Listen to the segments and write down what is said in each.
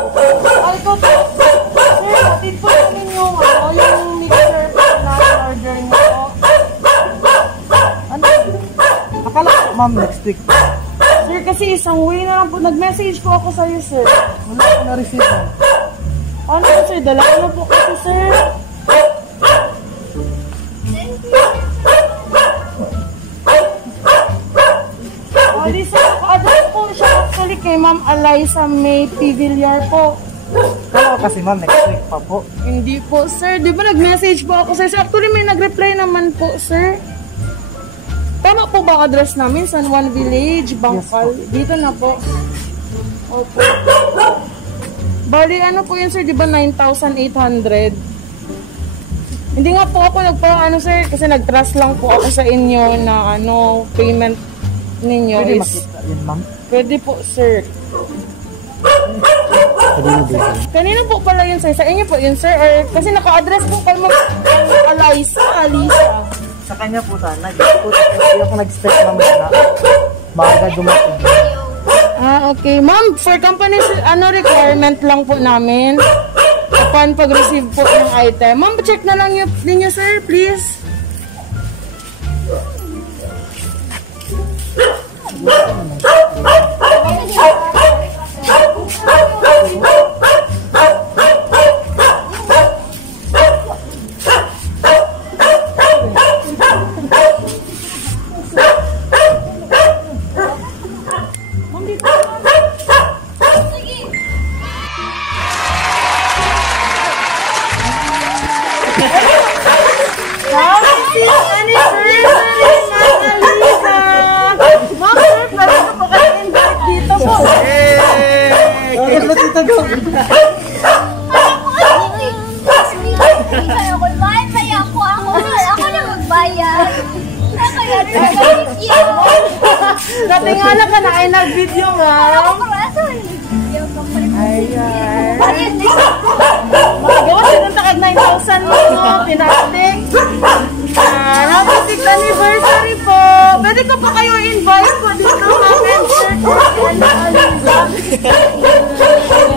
Ay ko po. Sir, hatid po namin yung mixer na order niyo po. Ano? Akala ko, ma'am, next week. Sir, kasi isang way na lang po. Nag-message po ako sa'yo, sir. Wala ko na-receive, ma'am. Ano po, sir? Dala ko na po kasi, sir. Di sir, address po siya actually kay Ma'am Eliza May P. Villar po. Kala ko kasi, ma'am, next week pa po. Hindi po, sir. Di ba nag-message po ako, sir? Actually, may nag-reply naman po, sir. Tama po ba ang address namin? San Juan Village, Bangkal. Yes, dito na po. Opo. Bali, ano po yun, sir? Di ba 9,800? Hindi nga po ako sir, kasi nag-trust lang po ako sa inyo na payment ninyo Pwede is... makita yun, ma'am? Pwede po, sir. Kanina po pala yun, sir. Sa inyo po yun, sir. Or, kasi naka-address po kay Ma'am Eliza. Sa kanya po sana. Hindi ako nag-expect, ma'am, na maaga dumating. Okay. Ma'am, for company, requirement lang po namin. Upon pag-receive po ng item. Ma'am, check na lang ninyo, sir, please. Natingala ka na ay nag-video nga. Ayan. Magawa sinong takag 9,000 mo, pinastik. Happy 6th anniversary po. Pwede ko pa kayo invite po dito namin, sir.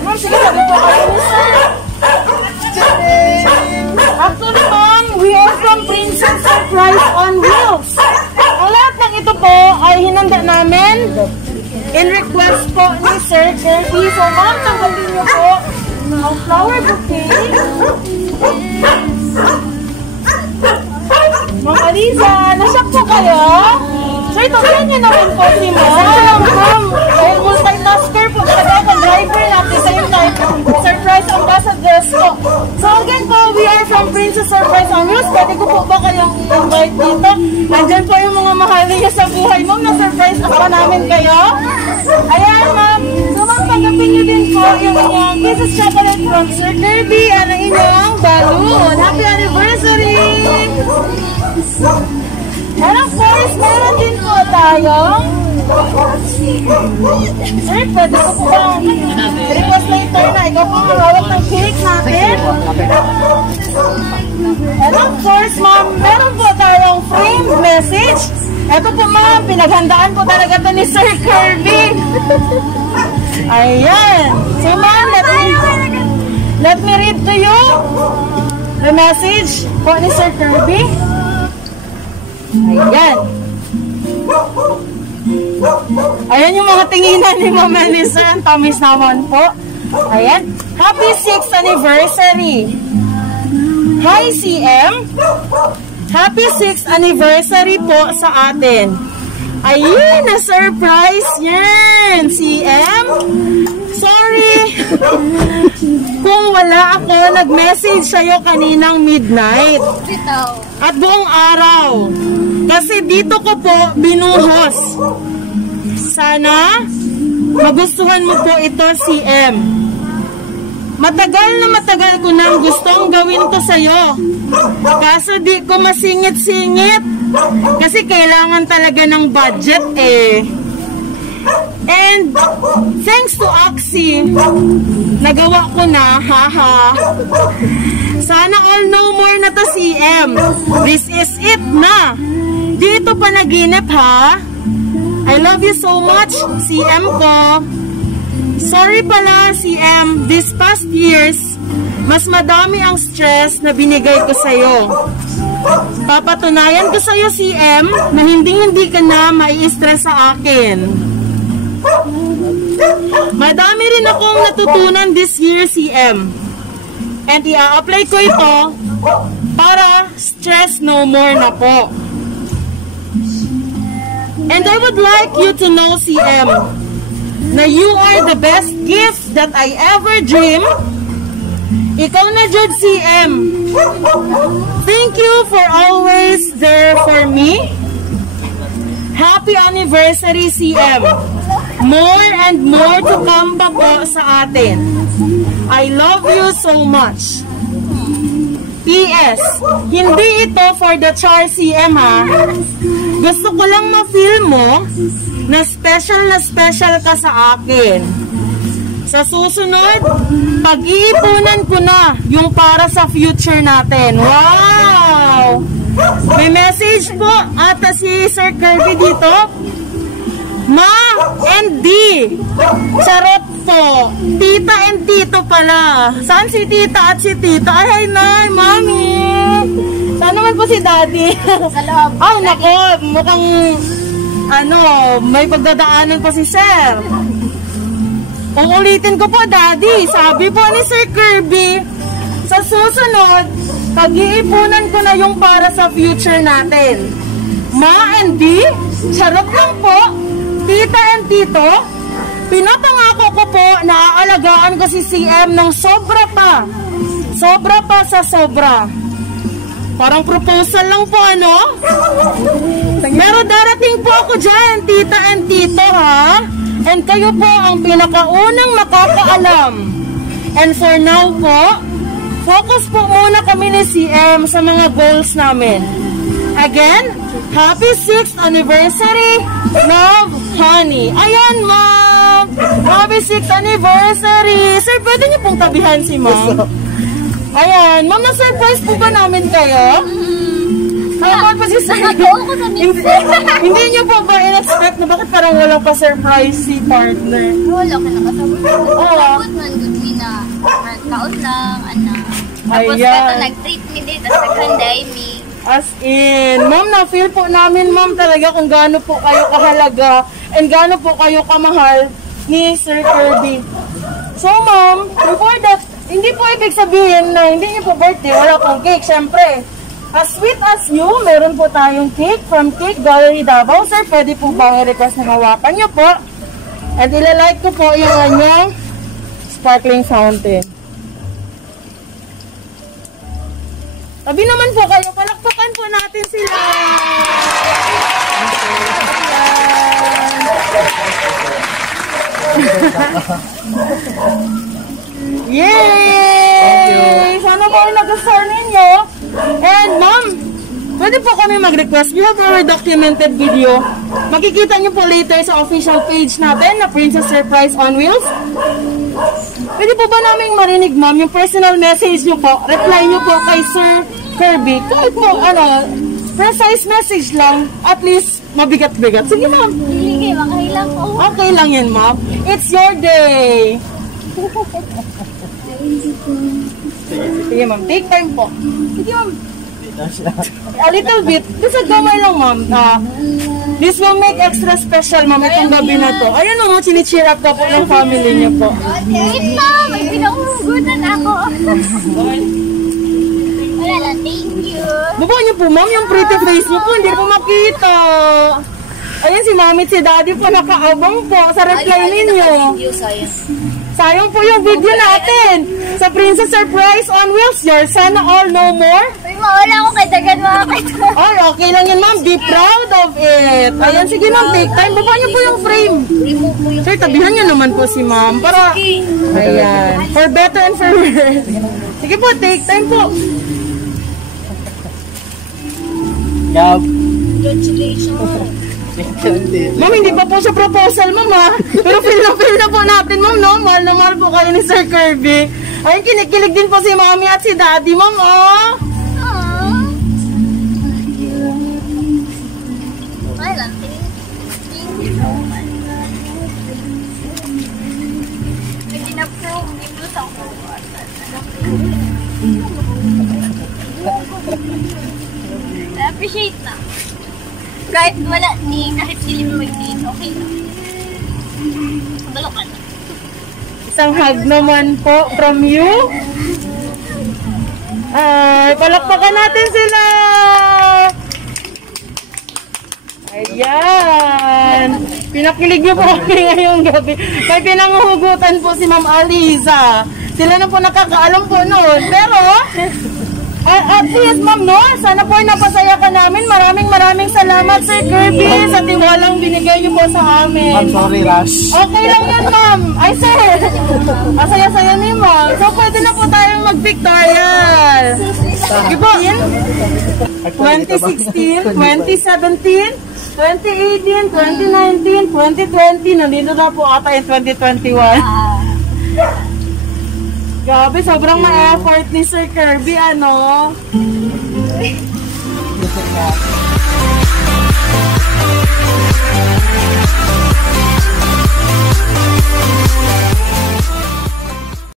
Ma'am, sige, sabi po kayo, sir. Actually, ma'am, we are from Princess Surprise on Wheels. Ang lahat ng ito po ay hinanda namin in request po ni Sir Kirby. So, ma'am, tanggalin niyo po ang flower bouquet. Ma'am Eliza, nasyak po kayo? Sir, tanggalin niyo naman po si ma'am. Ma'am, dahil multitasker po talaga ako, driver at the same time, surprise ambassadors po. So, again po, we are from Princess Surprise on Wheels. Pwede ko po ba kayong invite dito? Nandyan po yung mga mahal niyo sa buhay mo. Na-surprise na pa namin kayo. Ayan, ma'am. So, ma'am, tanggapin niyo din po yung inyong Kisses Chocolate from Sir Kirby at ang inyong balloon. Happy anniversary! And of course, meron din po tayong sir, pwede ko po bang request later na ikaw po hawak ng cake natin. And of course, ma'am, meron po tayong framed message. Ito po, ma'am, pinaghandaan po talaga ito ni Sir Kirby. Ayan. So, ma'am, let me read to you the message po ni Sir Kirby. Ayan. Ayan yung mga tinginan ni Ma'am Melissa. Ang tamis naman po. Ayan. Happy 6th anniversary. Hi, CM. Happy 6th anniversary po sa atin. Ayun, na-surprise yan, CM. Sorry kung wala ako nag-message sa'yo kaninang midnight at buong araw. Kasi dito ko po binuhos. Sana magustuhan mo po ito, CM. Matagal na matagal ko nang gustong gawin to sa'yo. Kaso di ko masingit-singit. Kasi kailangan talaga ng budget eh. And thanks to Oxy, nagawa ko na, haha. Sana all no more na to, CM. This is it na. Dito pa naginip, ha? I love you so much, CM ko. Sorry pala, CM, this past years, mas madami ang stress na binigay ko sa'yo. Papatunayan ko sa'yo, CM, na hindi ka na mai-stress sa akin. Madami rin akong natutunan this year, CM. And i-apply ko ito para stress no more na po. And I would like you to know, CM, na you are the best gift that I ever dreamed. Ikaw na, Jude, CM. Thank you for always there for me. Happy anniversary, CM. More and more to come pa po sa atin. I love you so much. P.S. Hindi ito for the char, CM, ha? Gusto ko lang ma-feel mo na special ka sa akin. Sa susunod, pag-iipunan ko na yung para sa future natin. Wow! May message po ata si Sir Kirby dito. Ma and D. Charot po. Tita and Tito pala. Saan si Tita at si Tito? Ay, nay, mami. Saan naman po si Daddy? Sa loob. Ay, nako. Mukhang, may pagdadaanan po si Sir. Uulitin ko po, Daddy. Sabi po ni Sir Kirby, sa susunod, pag-iipunan ko na yung para sa future natin. Ma and D, charot lang po. Tita and Tito, pinapangako ko po na aalagaan ko si CM ng sobra pa. Sobra pa sa sobra. Parang proposal lang po, ano? Pero darating po ako dyan, Tita and Tito, ha? And kayo po ang pinakaunang makakaalam. And for now po, focus po muna kami ni CM sa mga goals namin. Again, happy 6th anniversary, Love, Honey. Ayan, Ma'am! Happy 6th anniversary! Sir, pwede niyo pong tabihan si Ma'am? Ayan, Ma'am, na-surprise po ba namin kayo? Alam po si Sir. Hindi niyo po ba in-expect na bakit parang walang pa-surprise si partner? Wala ka nakasabot. Oo. Sabot man, good me na. Kaon lang, Tapos Ayan. ito, nag-treat me din, tapos nag-handay me. As in, Ma'am, na-feel po namin, Ma'am, talaga kung gaano po kayo kahalaga and gaano po kayo kamahal ni Sir Kirby. So, Ma'am, before that, hindi po ibig sabihin na hindi niyo po birthday, wala pong cake, syempre. As sweet as you, meron po tayong cake from Cake Gallery Davao. Sir, pwede po ba i-request na hawakan niyo po? At ilalight ko po yung kanyang sparkling fountain. Tabi naman po kayo, palakpakan po natin sila. Yay! Sana po ay nag-star ninyo. And ma'am, pwede po kami mag-request. We have our documented video. Makikita nyo po later sa official page natin na Princess Surprise on Wheels. Pwede po ba naming marinig, ma'am, yung personal message nyo po? Reply nyo po kay Sir Kirby. Kahit po, precise message lang. At least, mabigat-bigat. Sige, ma'am. Sige, makahilang ko. Okay lang yan, ma'am. It's your day. Sige, ma'am. Take time po. Sige, ma'am. A little bit. Kasi gamay lang, ma'am. This will make extra special, ma'am, itong gabi na to. Ayun, ma'am, chini-cheer up ka po ng family niyo po. Wait na, may pinakumugutan ako. Wala lang, thank you. Baba niyo po, ma'am, yung pretty face niyo po, hindi po makita. Ayun, si mami at si daddy po nakaabang po sa reply ninyo. Sayang po yung video natin sa Princess Surprise on Wheels. Your Sana All No More. Uy, mawala ako kay Dagan mga kaito. Ay, okay lang yun, ma'am. Be proud of it. Ayan, sige, ma'am. Take time. Baba niyo po yung frame. Remove mo yung Sir, tabihan niyo naman po si ma'am. Para, ayan. For better and for worse. Sige po, take time po. Yup. congratulations. Ma'am, hindi pa po siya proposal, ma'am, ha? Pero feel na po natin, ma'am, no? Mahal na mahal po kayo ni Sir Kirby. Ayun, kinikilig din po si mami at si daddy, ma'am, oh. Thank you so much. I-appreciate na. Kahit wala ni, kahit hindi mo mag-need, okay lang. Balokan na. Isang hug naman po from you. Ay, palakpakan natin sila! Ayan! Pinakilig niyo po kami ngayong gabi. May pinanghuhugutan po si Ma'am Aliza. Sila na po nakakaalam po noon. Pero, at least, Ma'am, no? Sana po ay napasaya ka namin. Maraming salamat, Sir Kirby, sa tiwalang binigay niyo po sa amin. I'm sorry, Rush. Okay lang yan, Ma'am. Ay, sir. Masaya-saya ni Ma'am. So, pwede na po tayong mag-pictorial. Sige po. 2016, 2017, 2018, 2019, 2020. Nandito na po ata yung 2021. Grabe, sobrang ma-effort ni Sir Kirby, ano?